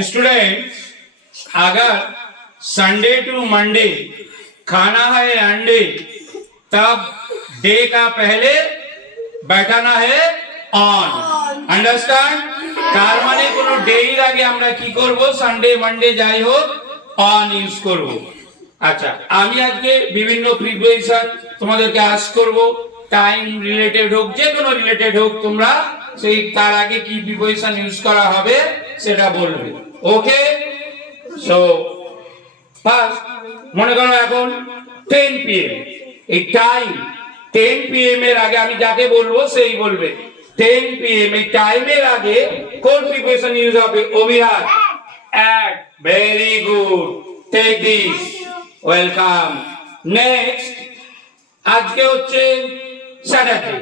Students, अगर Sunday to Monday खाना है अंडे, तब डे का पहले बैठाना है ऑन। अंडरस्टैंड? তার মানে কোন ডে এর আগে আমরা কি করব? সানডে মানডে যাই হোক অন ইউজ করব। আচ্ছা, আমি আজকে বিভিন্ন প্রিপোজিশন তোমাদেরকে আস্ক করব। টাইম রিলেটেড হোক, যে কোনো রিলেটেড হোক, তোমরা সেই তার আগে কি প্রিপোজিশন ইউজ করা হবে সেটা বলবে। ওকে? সো ফার্স্ট মনে করো এখন 10 PM, এই টাইম 10 PM এর আগে আমি যাকে বলবো সেই বলবে। 10 PM এই টাইমের আগে কোন প্রিপোজিশন ইউজ হবে? Abhiraj, at। Very good, take this, welcome. Next, আজকে হচ্ছে Saturday.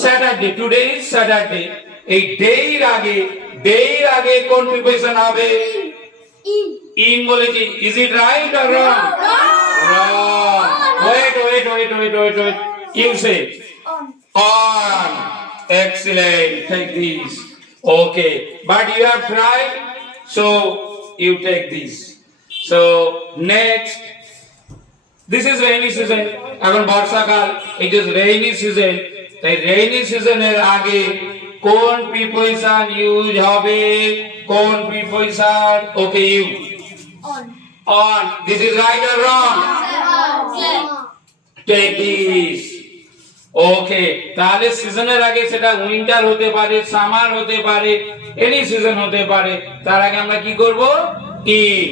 Saturday, today is Saturday. এই ডে এর আগে কোন প্রিপোজিশন হবে? ইন বলেছি। Is it right or wrong? Wrong. Wait. You say on. Excellent. Take these. Okay, but you have tried, so you take this. So next, this is rainy season. এখন বর্ষাকাল, it is rainy season. তাই rainy season এর আগে কোন preposition use হবে? কোন preposition? Okay, you on. This is right or wrong? Take this. ওকে, তাহলে সিজনের আগে সেটা উইন্টার হতে পারে, সামার হতে পারে, এনি সিজন হতে পারে, তার আগে আমরা কি করব? ইন।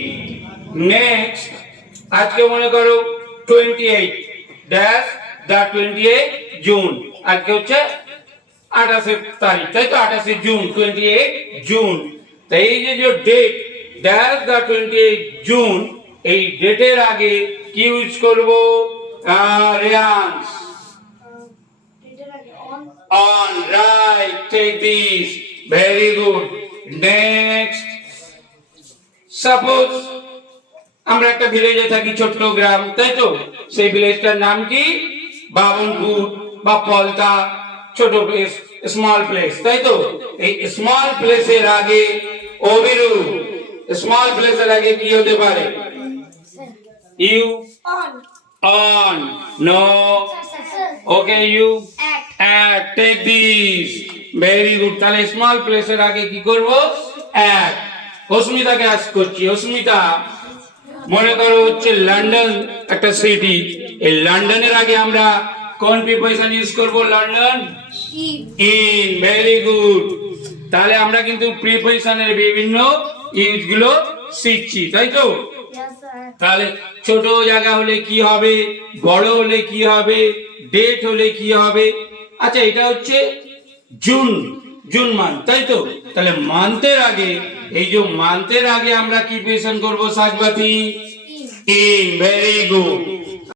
নেক্সট, আজকে মনে করো 28 ড্যাশ দা 28 জুন। আজকে হচ্ছে 28 তারিখ, তাই তো? 28 জুন, 28 জুন। তাই এই যে ডেট ড্যাশ দা 28 জুন, এই ডেটের আগে কি ইউজ করব? রেয়ান্স, on. Right, take this. Very good. Next, suppose আমরা একটা ভিলেজে থাকি, ছোট্ট গ্রাম, তাই তো? সেই ভিলেজটার নাম কি? বাবনপুর বা পলতা, ছোট প্লেস, স্মল প্লেস, তাই তো? এই স্মল প্লেসের আগে অবিরু, স্মল প্লেসের আগে কি হতে পারে? You on. No. Okay, you at. Take this. Very good. তাহলে স্মল প্লেসের আগে কি করব? at. অস্মিতাকে আস্ক করছি। অস্মিতা, মনে করো হচ্ছে লন্ডন একটা সিটি, এই লন্ডনের আগে আমরা কোন প্রিপোজিশন ইউজ করব? London, in. Very good. তাহলে আমরা কিন্তু প্রিপোজিশনের বিভিন্ন ইউজ গুলো শিখছি, তাই তো? তাহলে ছোট জায়গা হলে কি হবে, বড় হলে কি হবে, ডেট হলে কি হবে? আচ্ছা, এটা হচ্ছে জুন, জুন মান্থ, তাই তো? তাহলে মান্থের আগে, এই যে মান্থের আগে আমরা কি প্রিপোজিশন করব? সাজবাতি, ইন। Very good.